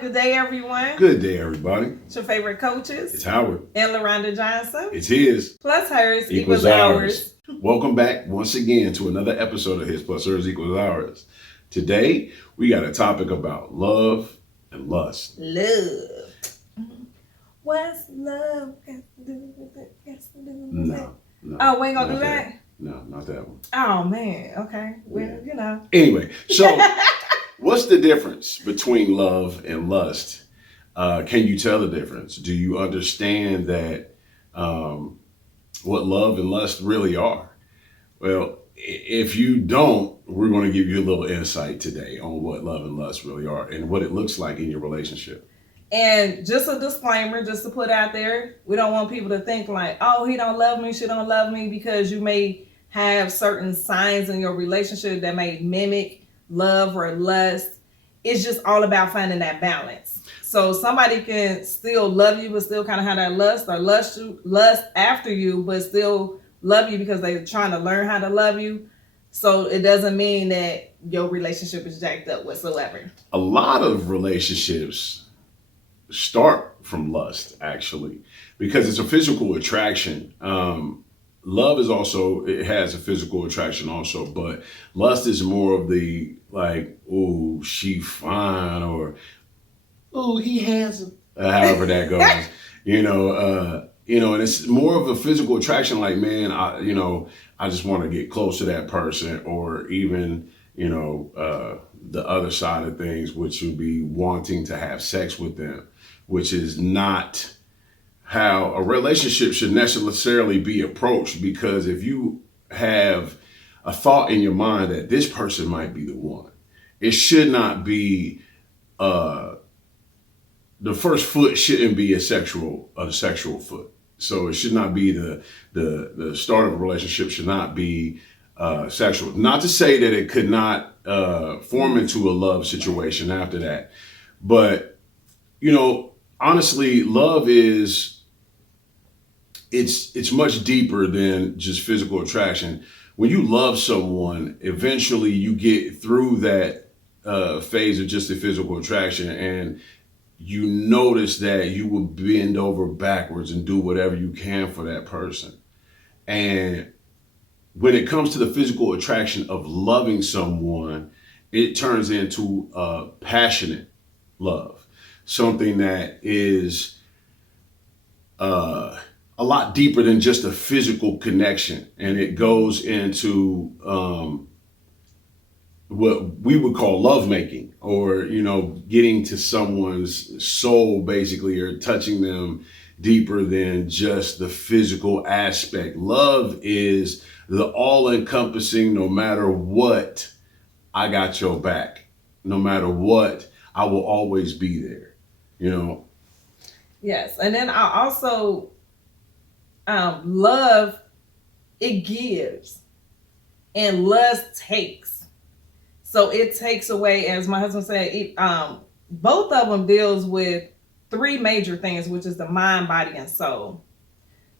Good day, everyone. Good day, everybody. It's your favorite coaches. It's Howard. And LaRonda Johnson. It's his. Plus hers equals ours. Welcome back once again to another episode of His Plus Hers Equals Ours. Today, we got a topic about love and lust. Love. What's love got to do with it? No. Oh, we ain't gonna do that? No, not that one. Oh, man. Okay. Well, Yeah. you know. Anyway, so what's the difference between love and lust? Can you tell the difference? Do you understand that what love and lust really are? Well, if you don't, we're going to give you a little insight today on what love and lust really are and what it looks like in your relationship. And just a disclaimer, just to put out there, we don't want people to think like, oh, he don't love me, she don't love me, because you may have certain signs in your relationship that may mimic love or lust. It's just all about finding that balance. So somebody can still love you, but still kind of have that lust, or lust after you, but still love you because they're trying to learn how to love you. So it doesn't mean that your relationship is jacked up whatsoever. A lot of relationships start from lust, actually, because it's a physical attraction. Love is also, it has a physical attraction also, but lust is more of the like, oh, she fine, or oh, he handsome, however that goes. And it's more of a physical attraction, like, man, I just want to get close to that person, or even, the other side of things, which would be wanting to have sex with them, which is not how a relationship should necessarily be approached. Because if you have a thought in your mind that this person might be the one, it should not be, the first foot shouldn't be a sexual foot. So it should not be the start of a relationship should not be sexual. Not to say that it could not form into a love situation after that. But, honestly, love is, it's much deeper than just physical attraction. When you love someone, eventually you get through that phase of just the physical attraction, and you notice that you will bend over backwards and do whatever you can for that person. And when it comes to the physical attraction of loving someone, it turns into a passionate love, something that is a lot deeper than just a physical connection. And it goes into what we would call lovemaking, or, getting to someone's soul, basically, or touching them deeper than just the physical aspect. Love is the all-encompassing, no matter what, I got your back. No matter what, I will always be there, Yes. And then I also, love, it gives, and lust takes. So it takes away, as my husband said, both of them deals with three major things, which is the mind, body, and soul.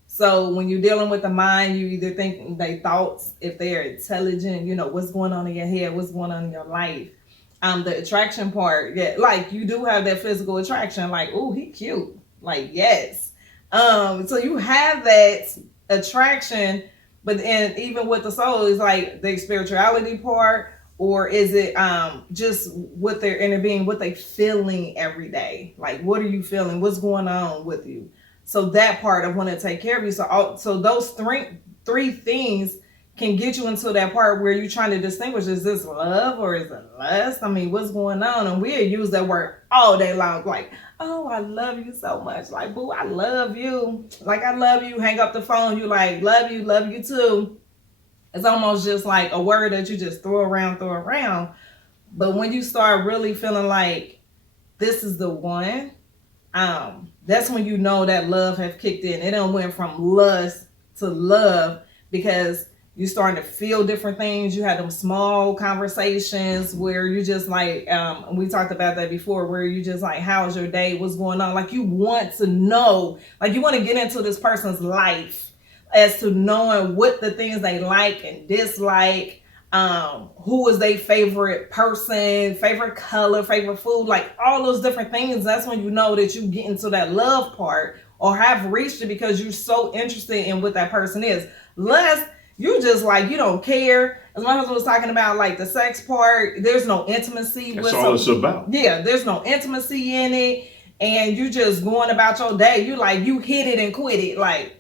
So when you're dealing with the mind, you either think they thoughts, if they're intelligent, what's going on in your head, what's going on in your life. The attraction part, yeah, like you do have that physical attraction, like, oh, he cute, like, yes. So you have that attraction, but then even with the soul, is like the spirituality part, or is it just what they're inner being, what they feeling every day? Like, what are you feeling? What's going on with you? So that part I want to take care of you. So those three things can get you into that part where you're trying to distinguish, is this love or is it lust? I mean, what's going on? And we use that word all day long, like, oh, I love you so much. Like, boo, I love you. Like, I love you. Hang up the phone. You like, love you too. It's almost just like a word that you just throw around. But when you start really feeling like this is the one, that's when you know that love have kicked in. It done went from lust to love, because you're starting to feel different things. You had them small conversations where you just like, we talked about that before, where you just like, how's your day? What's going on? Like, you want to know, like, you want to get into this person's life as to knowing what the things they like and dislike, who is their favorite person, favorite color, favorite food, like all those different things. That's when you know that you get into that love part or have reached it because you're so interested in what that person is. Lust, you just like, you don't care. As my husband was talking about, like the sex part, there's no intimacy. That's all it's about. Yeah, there's no intimacy in it. And you just going about your day. You like, you hit it and quit it. Like,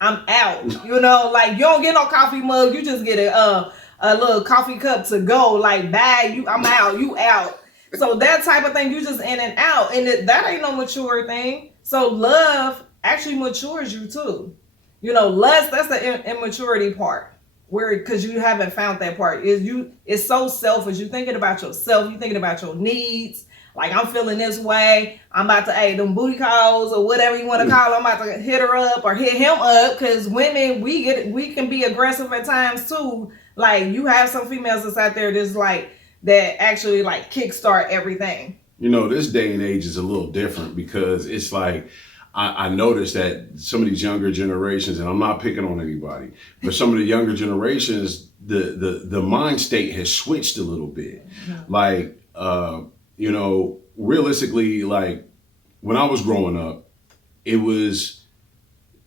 I'm out. You know, like you don't get no coffee mug. You just get a little coffee cup to go. Like, bye, I'm out. You out. So that type of thing, you just in and out. And that ain't no mature thing. So love actually matures you too. You know, lust, that's the immaturity part. Where, because you haven't found that part. It's so selfish. You're thinking about yourself. You're thinking about your needs. Like, I'm feeling this way. I'm about to, them booty calls or whatever you want to call them. I'm about to hit her up or hit him up. Because women, we can be aggressive at times too. Like, you have some females that's out there that's like, that actually like kickstart everything. You know, this day and age is a little different because it's like, I noticed that some of these younger generations, and I'm not picking on anybody, but some of the younger generations, the mind state has switched a little bit. Mm-hmm. Like, you know, realistically, like when I was growing up, it was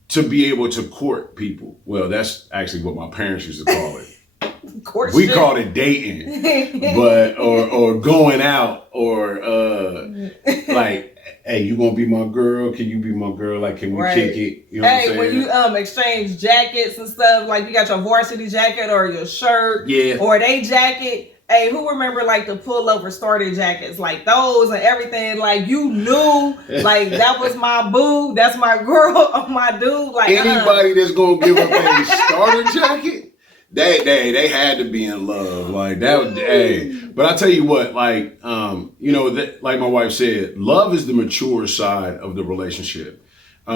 to be able to court people. Well, that's actually what my parents used to call it. We called it dating, but or going out or like, hey, you gonna be my girl? Can you be my girl? Like, can we kick it? You know what I'm saying? When you exchange jackets and stuff, like you got your varsity jacket or your shirt, or they jacket. Hey, who remember like the pullover starter jackets, like those and everything? Like you knew, like that was my boo, that's my girl, or my dude. Like anybody that's gonna give up a starter jacket, they had to be in love, like that. Hey, but I tell you what, like you know, like my wife said, love is the mature side of the relationship. A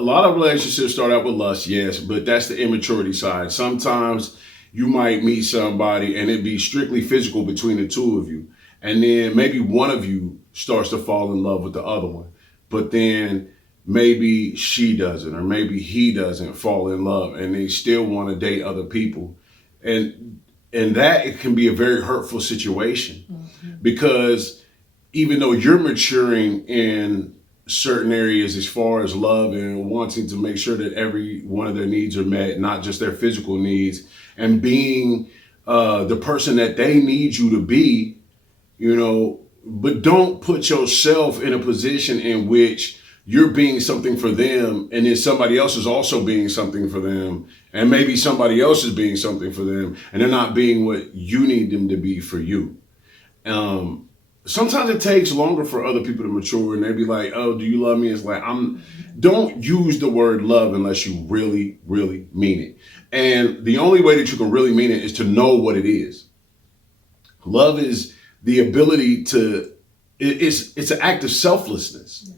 lot of relationships start out with lust, yes, but that's the immaturity side. Sometimes you might meet somebody and it be strictly physical between the two of you. And then maybe one of you starts to fall in love with the other one. But then maybe she doesn't, or maybe he doesn't fall in love and they still want to date other people. And that it can be a very hurtful situation. Mm-hmm. Because even though you're maturing in certain areas as far as love and wanting to make sure that every one of their needs are met, not just their physical needs, and being the person that they need you to be, you know, but don't put yourself in a position in which you're being something for them and then somebody else is also being something for them, and maybe somebody else is being something for them and they're not being what you need them to be for you. Sometimes it takes longer for other people to mature and they be like, oh, do you love me? It's like, don't use the word love unless you really, really mean it. And the only way that you can really mean it is to know what it is. Love is the ability to, it's an act of selflessness.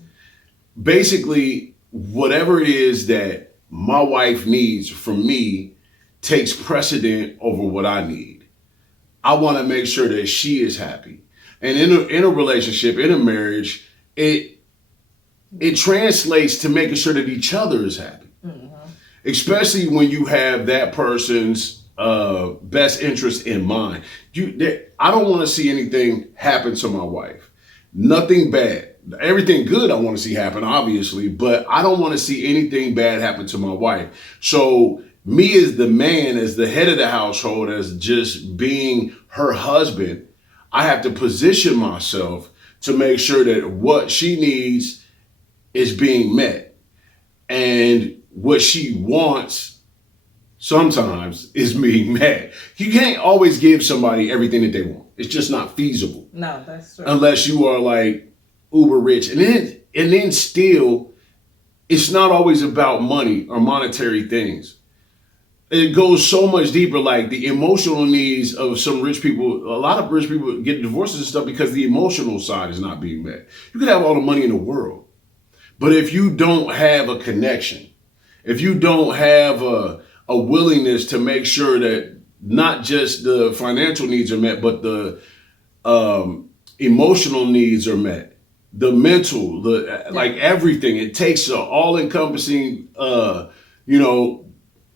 Basically, whatever it is that my wife needs from me takes precedent over what I need. I want to make sure that she is happy. And in a relationship, in a marriage, it translates to making sure that each other is happy. Mm-hmm. Especially when you have that person's best interest in mind. I don't want to see anything happen to my wife. Nothing bad. Everything good I want to see happen, obviously, but I don't want to see anything bad happen to my wife. So me as the man, as the head of the household, as just being her husband, I have to position myself to make sure that what she needs is being met. And what she wants sometimes is being met. You can't always give somebody everything that they want. It's just not feasible. No, that's true. Unless you are like uber rich. And then still, it's not always about money or monetary things. It goes so much deeper, like the emotional needs of some rich people. A lot of rich people get divorces and stuff because the emotional side is not being met. You could have all the money in the world, but if you don't have a connection, if you don't have a willingness to make sure that not just the financial needs are met, but the emotional needs are met, the mental, like everything, it takes an all-encompassing,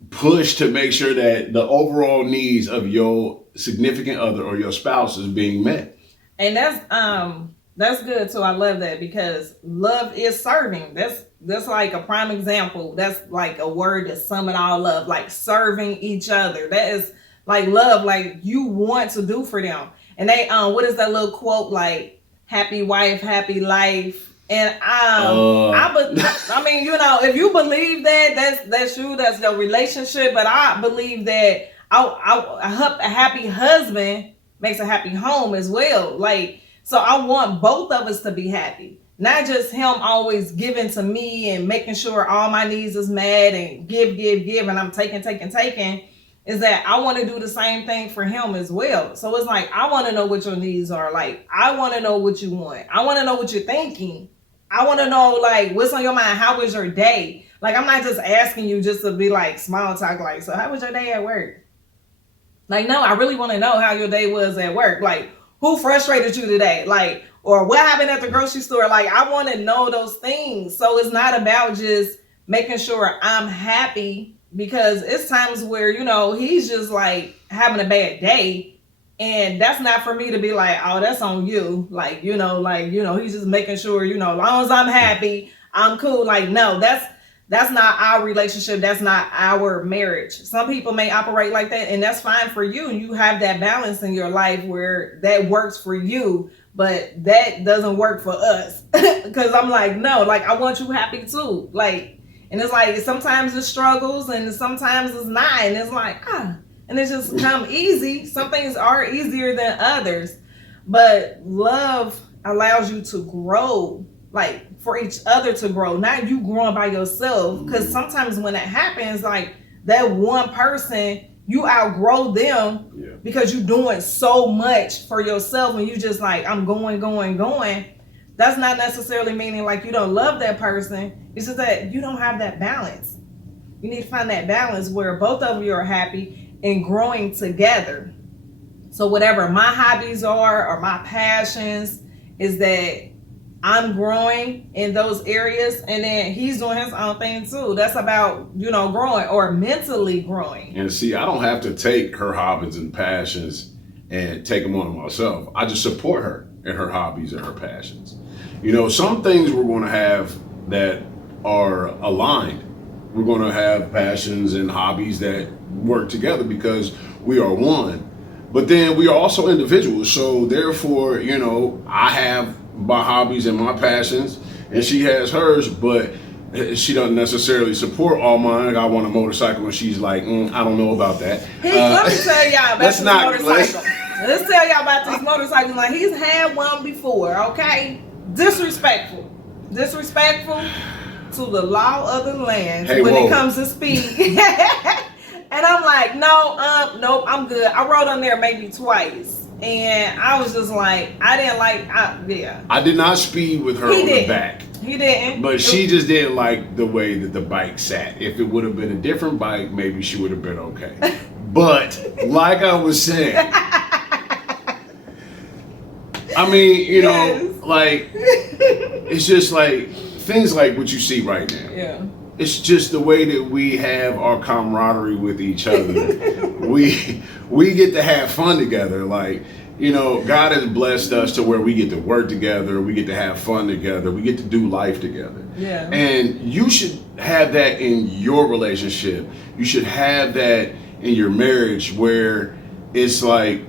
push to make sure that the overall needs of your significant other or your spouse is being met. And that's good too. I love that, because love is serving. That's like a prime example. That's like a word to sum it all up. Like serving each other. That is like love. Like you want to do for them. And they what is that little quote, like happy wife, happy life? And I mean, you know, if you believe that, that's you, that's your relationship. But I believe that a happy husband makes a happy home as well. Like, so I want both of us to be happy, not just him always giving to me and making sure all my needs is met and give, and I'm taking. Is that I want to do the same thing for him as well. So it's like, I want to know what your needs are. Like, I want to know what you want. I want to know what you're thinking. I want to know, like, what's on your mind? How was your day? Like, I'm not just asking you just to be like small talk, like, so how was your day at work? Like, no, I really want to know how your day was at work. Like, who frustrated you today? Like, or what happened at the grocery store? Like, I want to know those things. So it's not about just making sure I'm happy, because it's times where, you know, he's just like having a bad day. And that's not for me to be like, oh, that's on you. Like, you know, he's just making sure, you know, as long as I'm happy, I'm cool. Like, no, that's not our relationship. That's not our marriage. Some people may operate like that, and that's fine for you. You have that balance in your life where that works for you, but that doesn't work for us. Because I'm like, no, like, I want you happy too. Like, and it's like, sometimes it's struggles and sometimes it's not. And it's like, and it's just come easy. Some things are easier than others, but love allows you to grow, like for each other to grow, not you growing by yourself. Because sometimes when that happens, like that one person, you outgrow them because you're doing so much for yourself and you just like, I'm going. That's not necessarily meaning like you don't love that person. It's just that you don't have that balance. You need to find that balance where both of you are happy and growing together. So whatever my hobbies are or my passions, is that I'm growing in those areas, and then he's doing his own thing too. That's about, you know, growing or mentally growing. And see, I don't have to take her hobbies and passions and take them on myself. I just support her in her hobbies and her passions. You know, some things we're going to have that are aligned. We're going to have passions and hobbies that work together because we are one. But then we are also individuals. So therefore, you know, I have my hobbies and my passions and she has hers, but she doesn't necessarily support all mine. Like, I want a motorcycle and she's like, I don't know about that. Let me tell y'all about this motorcycle. Let's tell y'all about these motorcycles. Like, he's had one before, okay? Disrespectful to the law of the land when it comes to speed. And I'm like, nope, I'm good. I rode on there maybe twice, and I was just like, I didn't like, I did not speed with her on the back. He didn't. But she just didn't like the way that the bike sat. If it would have been a different bike, maybe she would have been okay. But like I was saying, I mean, you know, like, it's just like things like what you see right now. Yeah. It's just the way that we have our camaraderie with each other. we get to have fun together. Like, you know, God has blessed us to where we get to work together, we get to have fun together, we get to do life together. Yeah. And you should have that in your relationship. You should have that in your marriage, where it's like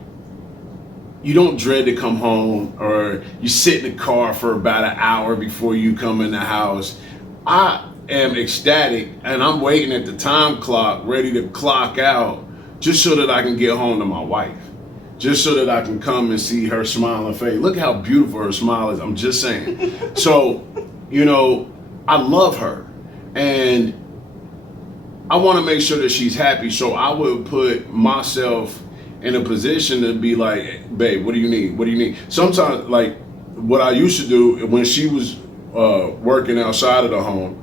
you don't dread to come home, or you sit in the car for about an hour before you come in the house. I am ecstatic and I'm waiting at the time clock, ready to clock out, just so that I can get home to my wife, just so that I can come and see her smiling face. Look how beautiful her smile is. I'm just saying. So, you know, I love her and I want to make sure that she's happy. So I would put myself in a position to be like, babe, what do you need? What do you need? Sometimes, like what I used to do when she was working outside of the home,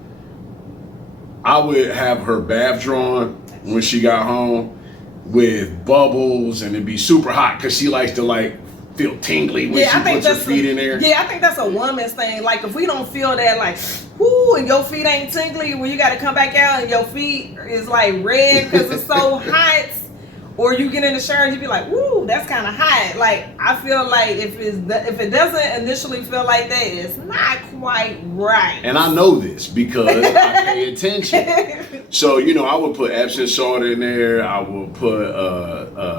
I would have her bath drawn when she got home with bubbles, and it'd be super hot because she likes to like feel tingly when she puts her feet in there. Yeah, I think that's a woman's thing. Like, if we don't feel that, like, whoo, and your feet ain't tingly when you got to come back out and your feet is like red because it's so hot, or you get in the shower and you be like, "Woo, that's kind of hot." Like I feel like if it doesn't initially feel like that, it's not quite right. And I know this because I pay attention. So I would put Epsom salt in there. I would put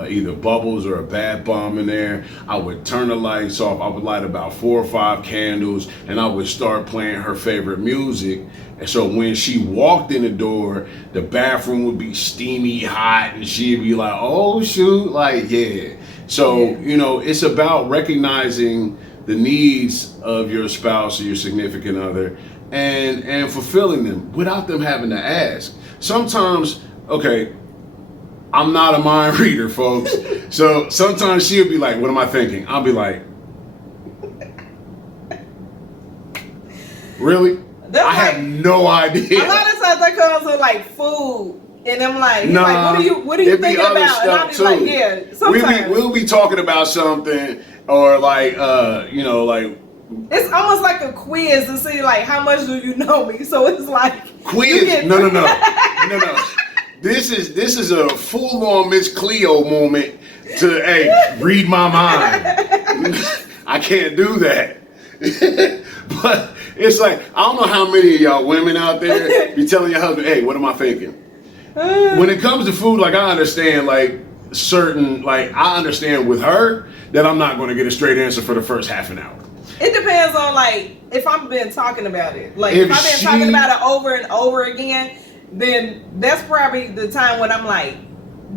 either bubbles or a bath bomb in there. I would turn the lights off. I would light about 4 or 5 candles, and I would start playing her favorite music. And so when she walked in the door, the bathroom would be steamy hot, and she'd be like, "Oh shoot," like yeah. So it's about recognizing the needs of your spouse or your significant other, and fulfilling them without them having to ask. Sometimes, okay, I'm not a mind reader, folks. So sometimes she'll be like, "What am I thinking?" I'll be like, "Really?" I have no idea. A lot of times that comes with like food, and I'm like, nah, what are you thinking about? And I'll be like, yeah. Sometimes we'll be talking about something, or like like it's almost like a quiz to see like how much do you know me. So it's like quiz. No. This is a full on Miss Cleo moment to read my mind. I can't do that. But it's like, I don't know how many of y'all women out there be telling your husband, "Hey, what am I thinking?" When it comes to food, like I understand I understand with her that I'm not going to get a straight answer for the first half an hour. It depends on like if I've been talking about it. Like if I've been talking about it over and over again, then that's probably the time when I'm like,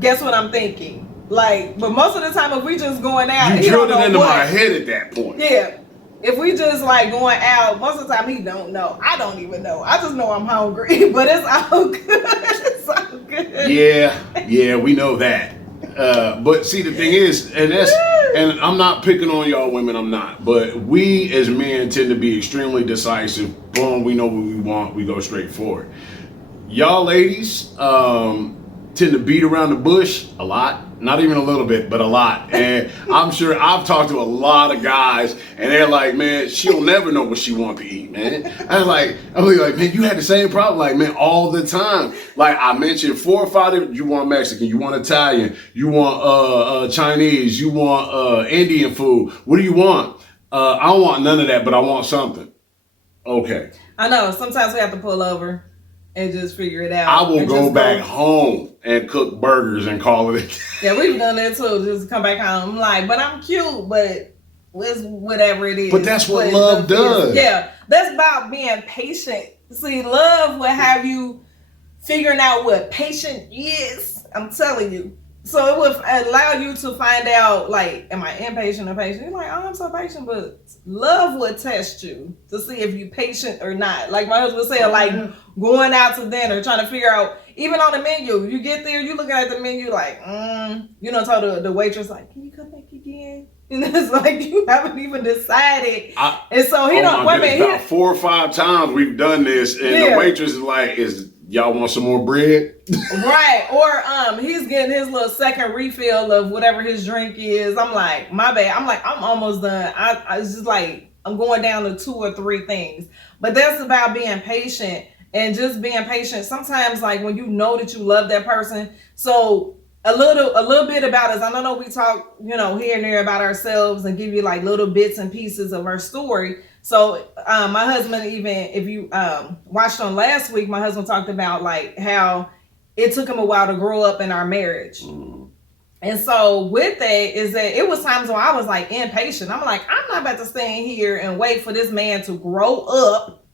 guess what I'm thinking? Like, but most of the time if we just going out, you drilled it into my head at that point. Yeah. If we just like going out, most of the time he don't know. I don't even know. I just know I'm hungry, but it's all good. It's all good. Yeah, we know that. But see, the thing is, and I'm not picking on y'all women, I'm not. But we as men tend to be extremely decisive. Boom, we know what we want. We go straight for it. Y'all ladies tend to beat around the bush a lot. Not even a little bit, but a lot. And I'm sure I've talked to a lot of guys, and they're like, "Man, she'll never know what she wants to eat, man." I'm like, "Man, you had the same problem." Like, man, all the time. Like I mentioned 4 or 5 different, you want Mexican, you want Italian, you want Chinese, you want Indian food. What do you want? I don't want none of that, but I want something. Okay. I know. Sometimes we have to pull over and just figure it out. I will go back home and cook burgers and call it. Yeah, we've done that too. Just come back home. I'm like, but I'm cute, but it's whatever it is. But that's what love does. Yeah, that's about being patient. See, love will have you figuring out what patient is. I'm telling you. So it would allow you to find out, like, am I impatient or patient? You're like, "Oh, I'm so patient," but love would test you to see if you're patient or not. Like my husband said, like going out to dinner, trying to figure out, even on the menu, you get there, you looking at the menu like, told the waitress, like, "Can you come back again?" And it's like, you haven't even decided. And so he don't, about 4 or 5 times we've done this, and the waitress is like, "Y'all want some more bread?" Right. Or he's getting his little second refill of whatever his drink is. I'm like, my bad. I'm like, I'm almost done. It's just like I'm going down to 2 or 3 things. But that's about being patient and just being patient. Sometimes like when you know that you love that person. So a little bit about us. I know we talk, here and there about ourselves and give you like little bits and pieces of our story. So my husband, even if you watched on last week, my husband talked about like how it took him a while to grow up in our marriage. And so with that is that it was times when I was like impatient. I'm like, I'm not about to stand here and wait for this man to grow up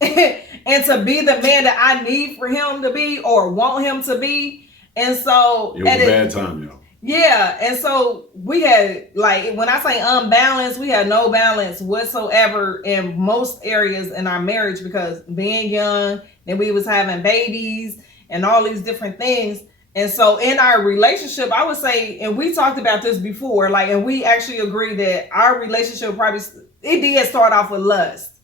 and to be the man that I need for him to be or want him to be. And so it was a bad time, y'all. Yeah, and so we had, like, when I say unbalanced, we had no balance whatsoever in most areas in our marriage because being young and we was having babies and all these different things. And so in our relationship, I would say, and we talked about this before, like, and we actually agree that our relationship it did start off with lust.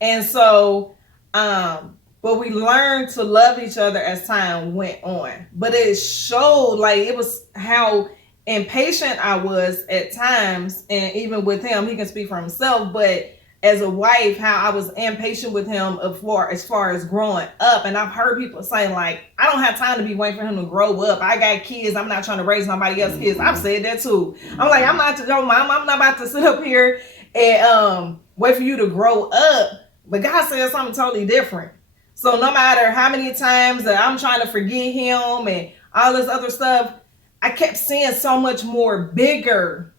And so, but we learned to love each other as time went on. But it showed, like, it was how impatient I was at times. And even with him, he can speak for himself. But as a wife, how I was impatient with him as far as growing up. And I've heard people saying, like, I don't have time to be waiting for him to grow up. I got kids. I'm not trying to raise nobody else's kids. I've said that too. I'm like, I'm not about to sit up here and wait for you to grow up. But God said something totally different. So no matter how many times that I'm trying to forget him and all this other stuff, I kept seeing so much more bigger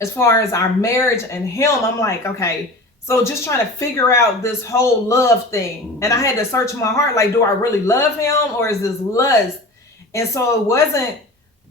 as far as our marriage and him. I'm like, okay, so just trying to figure out this whole love thing. And I had to search my heart, like, do I really love him or is this lust? And so it wasn't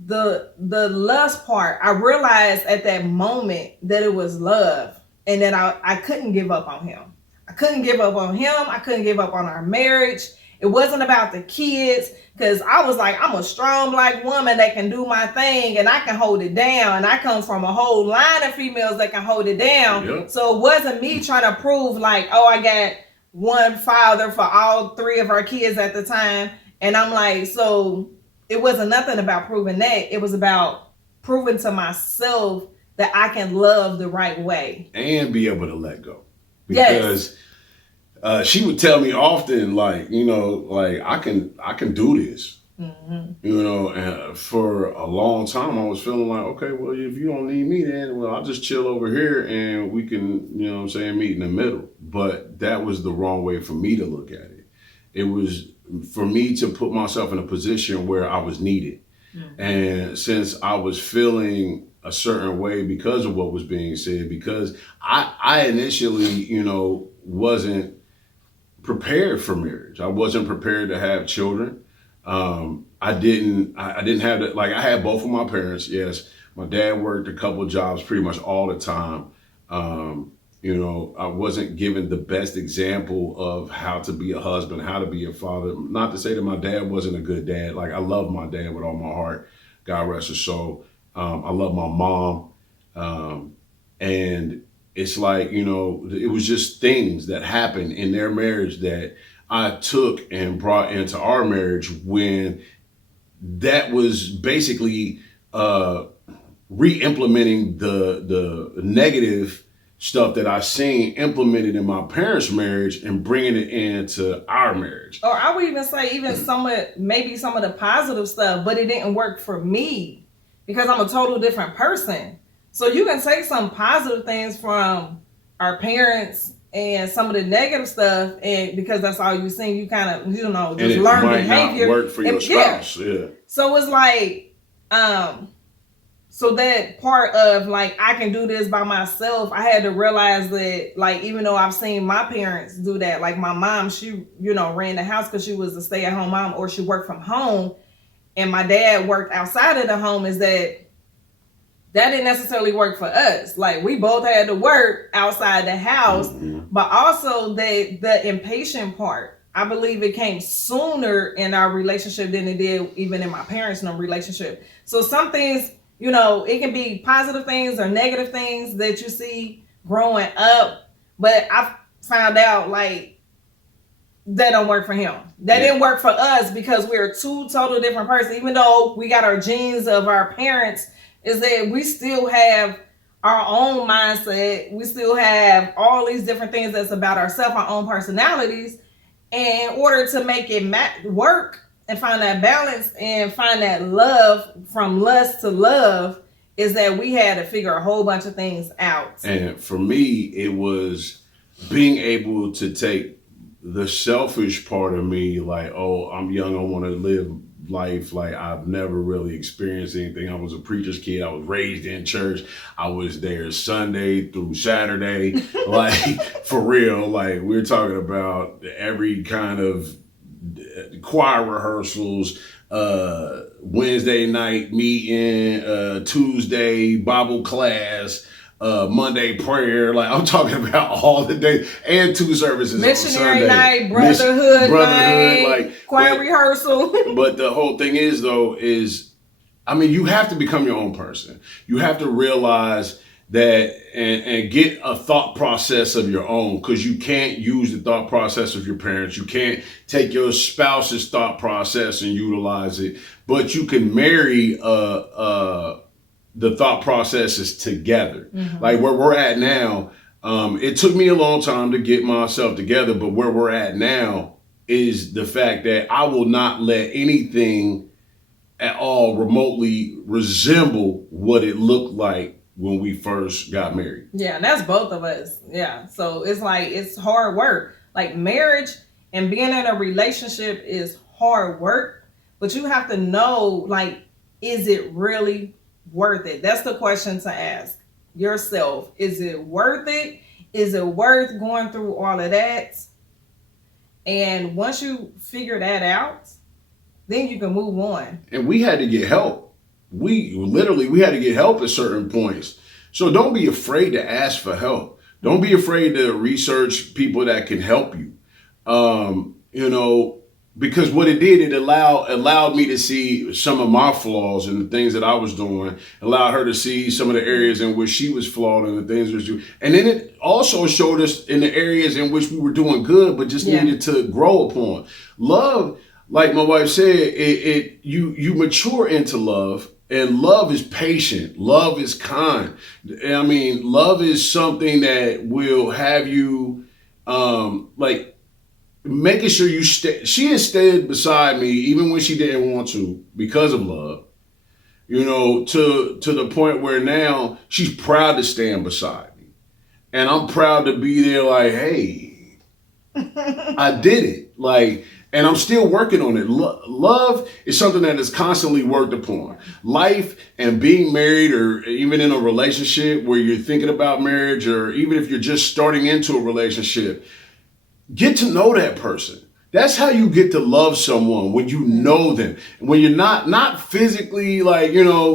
the lust part. I realized at that moment that it was love, and that I couldn't give up on him. I couldn't give up on him. I couldn't give up on our marriage. It wasn't about the kids, because I was like, I'm a strong black woman that can do my thing and I can hold it down. And I come from a whole line of females that can hold it down. Yep. So it wasn't me trying to prove like, oh, I got one father for all three of our kids at the time. And I'm like, so it wasn't nothing about proving that. It was about proving to myself that I can love the right way. And be able to let go. Because she would tell me often, like, you know, like, I can do this. Mm-hmm. You know, and for a long time I was feeling like, okay, well, if you don't need me, then, well, I'll just chill over here and we can, you know what I'm saying, meet in the middle. But that was the wrong way for me to look at it. It was for me to put myself in a position where I was needed. Mm-hmm. And since I was feeling a certain way because of what was being said, because I initially, you know, wasn't prepared for marriage. I wasn't prepared to have children. I didn't have that. Like, I had both of my parents. Yes. My dad worked a couple of jobs pretty much all the time. You know, I wasn't given the best example of how to be a husband, how to be a father. Not to say that my dad wasn't a good dad. Like, I love my dad with all my heart. God rest his soul. I love my mom. And it's like, you know, it was just things that happened in their marriage that I took and brought into our marriage, when that was basically re-implementing the negative stuff that I seen implemented in my parents' marriage and bringing it into our marriage. Or I would even say maybe some of the positive stuff, but it didn't work for me because I'm a total different person. So you can take some positive things from our parents and some of the negative stuff, and because that's all you've seen, you kind of, you know, just learn behavior. Not work for your spouse. Yeah. So it's like, so that part of like, I can do this by myself, I had to realize that, like, even though I've seen my parents do that, like my mom, she, you know, ran the house because she was a stay-at-home mom, or she worked from home, and my dad worked outside of the home, is that didn't necessarily work for us. Like, we both had to work outside the house, mm-hmm. But also the impatient part, I believe it came sooner in our relationship than it did even in my parents' relationship. So some things, you know, it can be positive things or negative things that you see growing up, but I found out like that don't work for him. That didn't work for us because we're two total different persons. Even though we got our genes of our parents, is that we still have our own mindset. We still have all these different things that's about ourselves, our own personalities. And in order to make it work and find that balance and find that love from lust to love, is that we had to figure a whole bunch of things out. And for me, it was being able to take the selfish part of me, like, oh, I'm young, I want to live life like I've never really experienced anything. I was a preacher's kid. I was raised in church. I was there Sunday through Saturday. Like, for real, like, we're talking about every kind of choir rehearsals, Wednesday night meeting, Tuesday Bible class, Monday prayer. Like, I'm talking about all the days, and 2 services missionary on Sunday. Night, brotherhood night, like choir rehearsal. But the whole thing is, though, is, I mean, you have to become your own person. You have to realize that and get a thought process of your own, because you can't use the thought process of your parents. You can't take your spouse's thought process and utilize it, but you can marry the thought processes together. Mm-hmm. Like where we're at now, It took me a long time to get myself together, but where we're at now is the fact that I will not let anything at all remotely resemble what it looked like when we first got married. Yeah, and that's both of us. Yeah. So it's like, it's hard work. Like marriage and being in a relationship is hard work, but you have to know, like, is it really worth it? That's the question to ask yourself. Is it worth it? Is it worth going through all of that? And once you figure that out, then you can move on. And we had to get help. We had to get help at certain points. So don't be afraid to ask for help. Don't be afraid to research people that can help you. Because what it did, it allowed me to see some of my flaws and the things that I was doing, allowed her to see some of the areas in which she was flawed and the things that she was doing. And then it also showed us in the areas in which we were doing good, but just needed to grow upon. Love, like my wife said, you mature into love, and love is patient. Love is kind. I mean, love is something that will have you, making sure you stay. She has stayed beside me even when she didn't want to because of love. To the point where now she's proud to stand beside me, and I'm proud to be there. Like, hey, I did it. Like, and I'm still working on it. Love is something that is constantly worked upon. Life and being married, or even in a relationship where you're thinking about marriage, or even if you're just starting into a relationship. Get to know that person. That's how you get to love someone, when you know them. When you're not physically,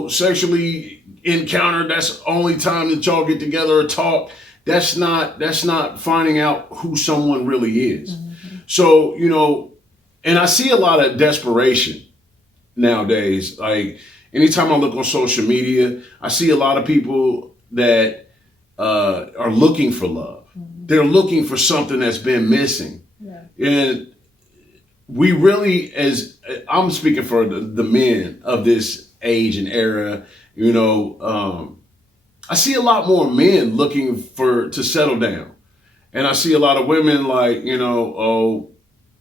sexually encountered. That's the only time that y'all get together or talk. That's not finding out who someone really is. Mm-hmm. So, and I see a lot of desperation nowadays. Like, anytime I look on social media, I see a lot of people that are looking for love. They're looking for something that's been missing. Yeah. And we really, as I'm speaking for the men of this age and era, I see a lot more men looking to settle down. And I see a lot of women like,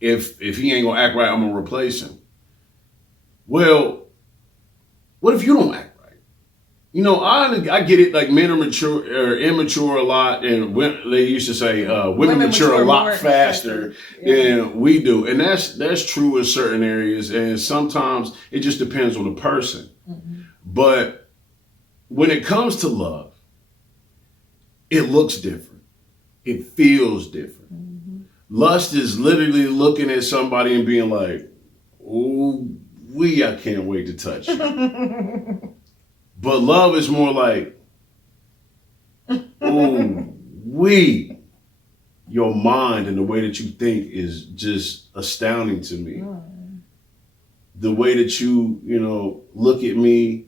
if he ain't gonna act right, I'm gonna replace him. Well, what if you don't act right? I get it. Like, men are mature or immature a lot, and they used to say women mature a lot faster than we do, and that's true in certain areas. And sometimes it just depends on the person. Mm-hmm. But when it comes to love, it looks different. It feels different. Mm-hmm. Lust is literally looking at somebody and being like, "Oh, I can't wait to touch you." But love is more like, your mind and the way that you think is just astounding to me. The way that you, look at me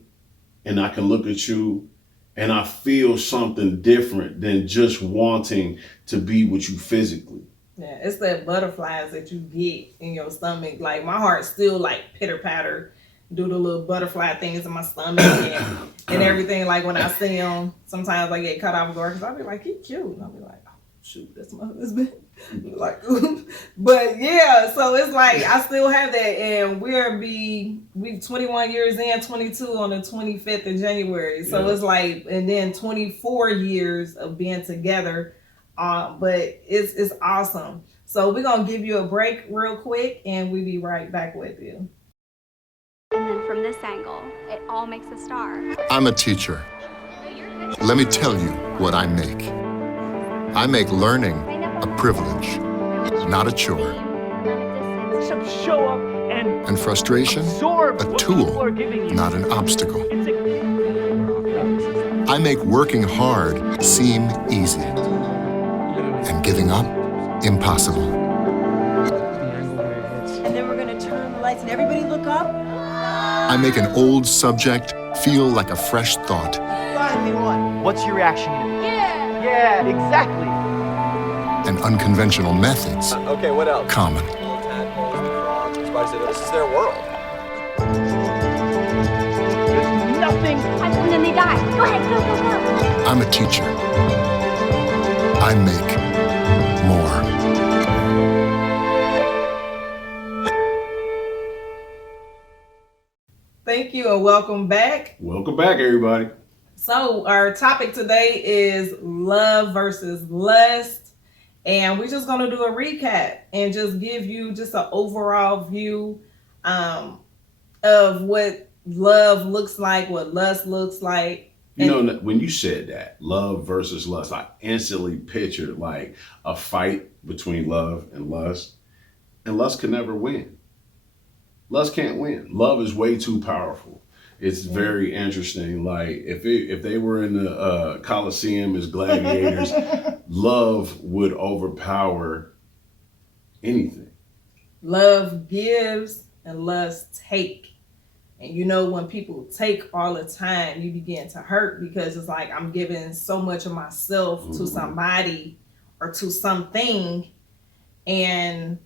and I can look at you and I feel something different than just wanting to be with you physically. Yeah, it's that butterflies that you get in your stomach. Like, my heart still like pitter patter. Do the little butterfly things in my stomach and everything. Like, when I see him, sometimes I get cut off guard because I'll be like, he cute. And I'll be like, oh, shoot, that's my husband. Like, but yeah, so it's like, I still have that. And we 21 years in, 22 on the 25th of January. So it's like, and then 24 years of being together. But it's awesome. So we're going to give you a break real quick and we'll be right back with you. And then from this angle, it all makes a star. I'm a teacher. Let me tell you what I make. I make learning a privilege, not a chore. Show up and frustration, a tool, not an obstacle. I make working hard seem easy and giving up impossible. And then we're gonna turn the lights and everybody look up. I make an old subject feel like a fresh thought. Finally won. What's your reaction gonna be? Yeah, exactly. And unconventional methods. Okay, what else? Common. Little tadpoles, the frogs, the spiders, this is their world. There's nothing. And then they die. Go ahead, go. I'm a teacher. I make more. Thank you and welcome back. Welcome back, everybody. So our topic today is love versus lust. And we're just going to do a recap and just give you just an overall view of what love looks like, what lust looks like. You know, when you said that, love versus lust, I instantly pictured like a fight between love and lust. And lust can never win. Lust can't win. Love is way too powerful. It's very interesting. Like if they were in the Coliseum as gladiators, love would overpower anything. Love gives and lust take. And you know, when people take all the time, you begin to hurt because it's like I'm giving so much of myself to somebody or to something and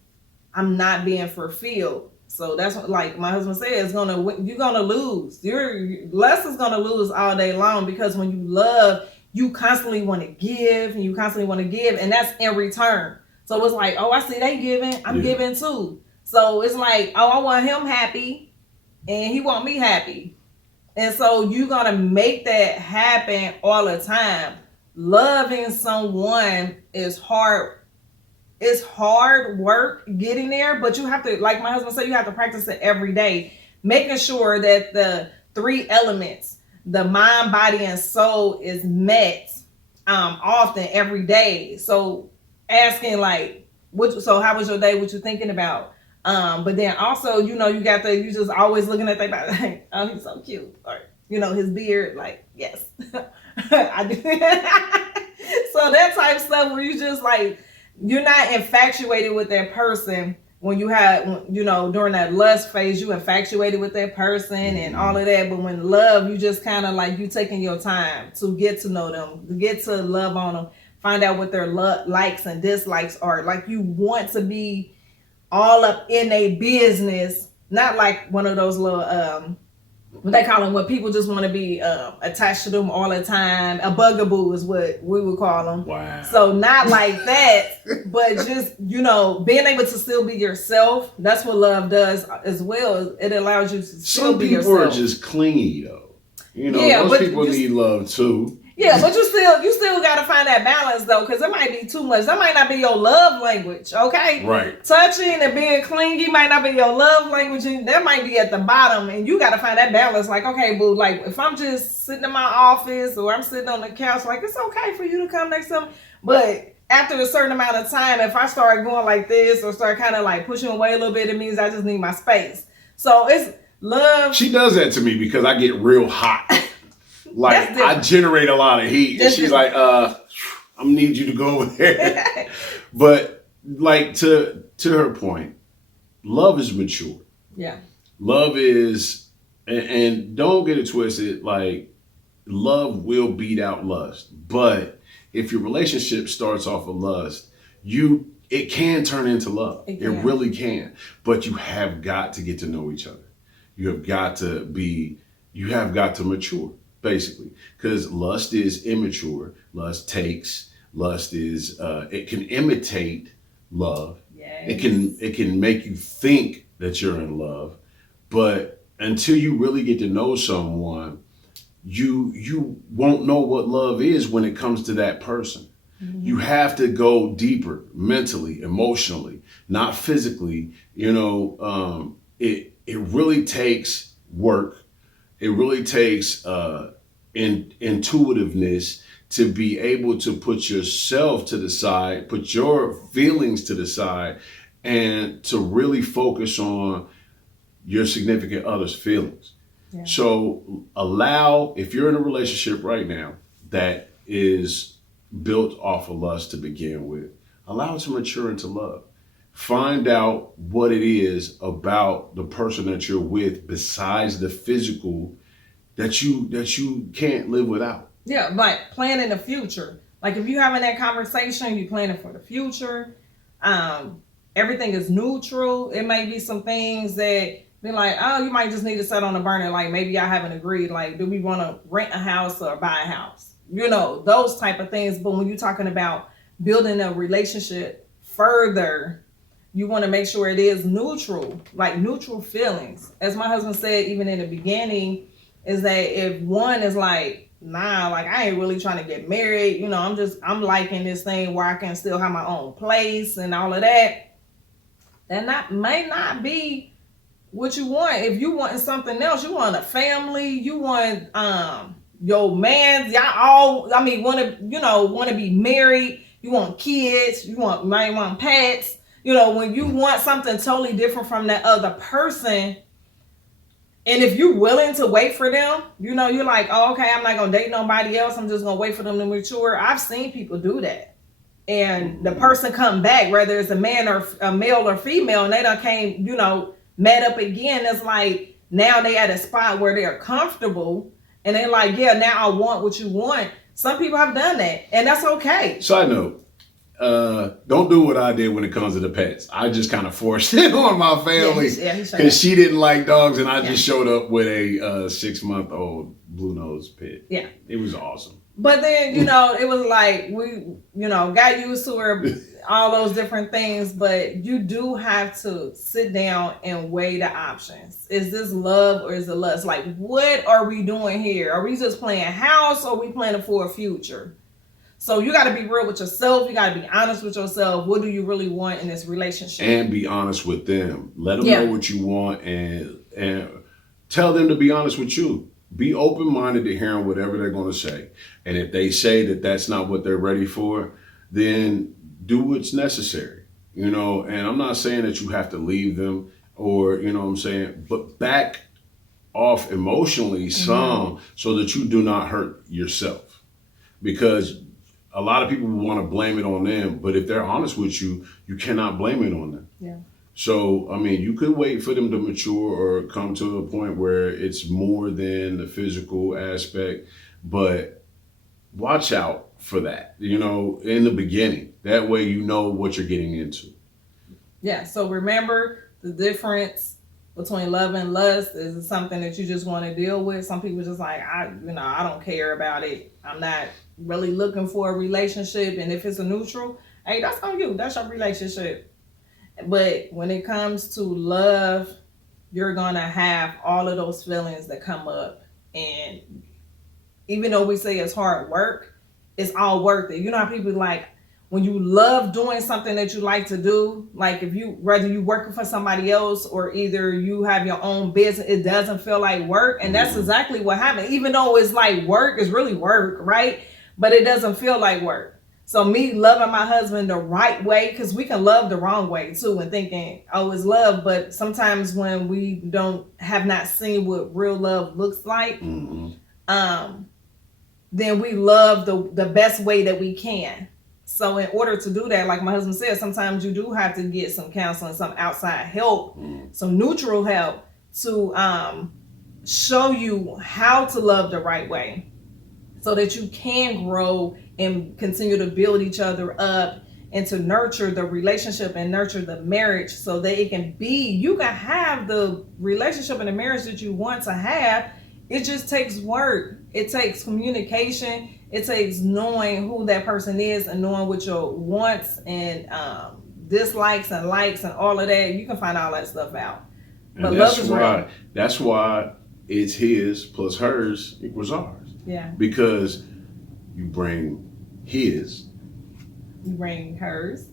I'm not being fulfilled. So that's what, like my husband said, you're gonna lose. Your lust is gonna lose all day long because when you love, you constantly want to give and you constantly want to give, and that's in return. So it's like, oh, I see they giving, I'm giving too. So it's like, oh, I want him happy and he want me happy. And so you're gonna make that happen all the time. Loving someone is hard. It's hard work getting there, but you have to, like my husband said, you have to practice it every day, making sure that the three elements, the mind, body, and soul is met often every day. So asking like, so how was your day? What you thinking about? But then also, you know, you just always looking at their body, like, oh, he's so cute. Or, you know, his beard, like, yes, I do. So that type of stuff where you just like, you're not infatuated with that person when you have, you know, during that lust phase, you infatuated with that person and all of that. But when love, you just kind of like, you taking your time to get to know them, to get to love on them, find out what their likes and dislikes are. Like you want to be all up in a business, not like one of those little, what they call them, what people just want to be attached to them all the time. A bugaboo is what we would call them. Wow. So not like that, but just, you know, being able to still be yourself. That's what love does as well. It allows you to still be yourself. Some people are just clingy though. You know, most people need love too. Yeah, but you still got to find that balance though, because it might be too much. That might not be your love language, okay? Right. Touching and being clingy might not be your love language, and that might be at the bottom, and you got to find that balance. Like, okay, boo, like if I'm just sitting in my office or I'm sitting on the couch, like it's okay for you to come next to me, but after a certain amount of time, if I start going like this or start kind of like pushing away a little bit, it means I just need my space. So it's love. She does that to me because I get real hot. Like I generate a lot of heat, and she's like, "I'm gonna need you to go over there." But like to her point, love is mature. Yeah. Love is, and don't get it twisted. Like love will beat out lust, but if your relationship starts off of lust, it can turn into love. It really can. But you have got to get to know each other. You have got to mature. Basically, because lust is immature. Lust takes. Lust is it can imitate love. Yes. It can make you think that you're in love, but until you really get to know someone, you won't know what love is when it comes to that person. Mm-hmm. You have to go deeper mentally, emotionally, not physically. You know, it really takes work. It really takes intuitiveness to be able to put yourself to the side, put your feelings to the side, and to really focus on your significant other's feelings. Yeah. So if you're in a relationship right now that is built off of lust to begin with, allow it to mature into love. Find out what it is about the person that you're with besides the physical that you can't live without. Yeah, like planning the future. Like if you're having that conversation, you're planning for the future. Everything is neutral. It may be some things that be like, oh, you might just need to set on the burner. Like maybe y'all haven't agreed. Like, do we want to rent a house or buy a house? You know, those type of things. But when you're talking about building a relationship further, you want to make sure it is neutral, like neutral feelings. As my husband said, even in the beginning, is that if one is like, nah, like I ain't really trying to get married, you know, I'm liking this thing where I can still have my own place and all of that. That may not be what you want. If you want something else, you want a family, you want your man, y'all all, I mean, want to be married, you want kids, you might want pets. You know, when you want something totally different from that other person, and if you're willing to wait for them, you know, you're like, oh, okay, I'm not going to date nobody else. I'm just going to wait for them to mature. I've seen people do that. And the person come back, whether it's a man or a male or female, and they done came, you know, met up again. It's like now they at a spot where they're comfortable and they're like, yeah, now I want what you want. Some people have done that, and that's okay. Side note, don't do what I did when it comes to the pets. I just kind of forced it on my family because she didn't like dogs, and I just showed up with a 6-month-old blue nose pit. Yeah, it was awesome. But then, you know, it was like we, you know, got used to her, all those different things. But you do have to sit down and weigh the options. Is this love or is it lust? Like, what are we doing here? Are we just playing house or are we planning for a future? So you got to be real with yourself. You got to be honest with yourself. What do you really want in this relationship? And be honest with them. Let them know what you want and tell them to be honest with you. Be open-minded to hearing whatever they're going to say. And if they say that that's not what they're ready for, then do what's necessary. You know, and I'm not saying that you have to leave them or, you know what I'm saying, but back off emotionally some so that you do not hurt yourself. Because a lot of people want to blame it on them, but if they're honest with you, you cannot blame it on them. Yeah. So, I mean, you could wait for them to mature or come to a point where it's more than the physical aspect, but watch out for that, you know, in the beginning. That way you know what you're getting into. Yeah, so remember the difference between love and lust is something that you just want to deal with. Some people just like, I don't care about it. I'm not really looking for a relationship. And if it's a neutral, hey, that's on you. That's your relationship. But when it comes to love, you're going to have all of those feelings that come up. And even though we say it's hard work, it's all worth it. You know how people like, when you love doing something that you like to do, like whether you working for somebody else or either you have your own business, it doesn't feel like work. And that's exactly what happened. Even though it's like work, it's really work, right? But it doesn't feel like work. So me loving my husband the right way, because we can love the wrong way too and thinking, oh, it's love. But sometimes when we have not seen what real love looks like, then we love the best way that we can. So in order to do that, like my husband said, sometimes you do have to get some counseling, some outside help, some neutral help to show you how to love the right way so that you can grow and continue to build each other up and to nurture the relationship and nurture the marriage so that it can be, you can have the relationship and the marriage that you want to have. It just takes work. It takes communication. It takes knowing who that person is and knowing what your wants and dislikes and likes and all of that. You can find all that stuff out. But love is real. That's why it's his plus hers equals ours. Yeah. Because you bring his. You bring hers.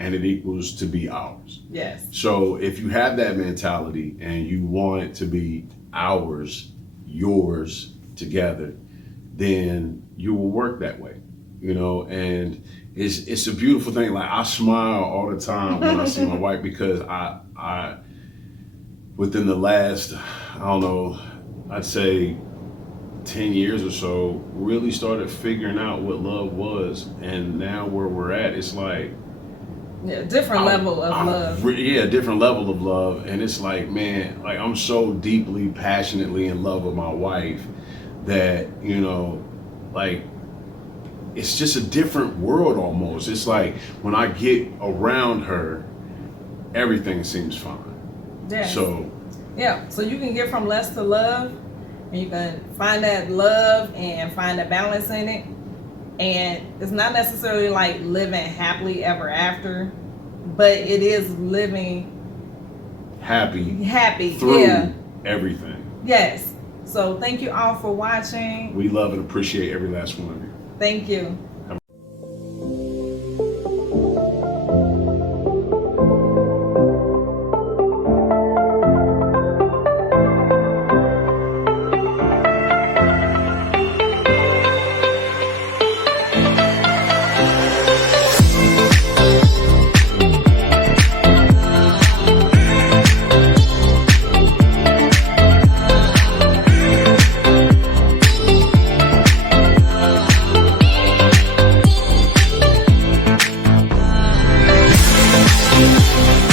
And it equals to be ours. Yes. So if you have that mentality and you want it to be ours, yours together, then you will work that way, you know, and it's a beautiful thing. Like I smile all the time when I see my wife because I within the last, I don't know, I'd say 10 years or so, really started figuring out what love was. And now where we're at, it's like, different level of love. Different level of love. And it's like, man, like I'm so deeply, passionately in love with my wife that, you know, like it's just a different world almost. It's like when I get around her, everything seems fine. Yes. So you can get from lust to love, and you can find that love and find a balance in it. And it's not necessarily like living happily ever after, but it is living happy through yeah. everything. Yes. So thank you all for watching. We love and appreciate every last one of you. Thank you. We'll be right back.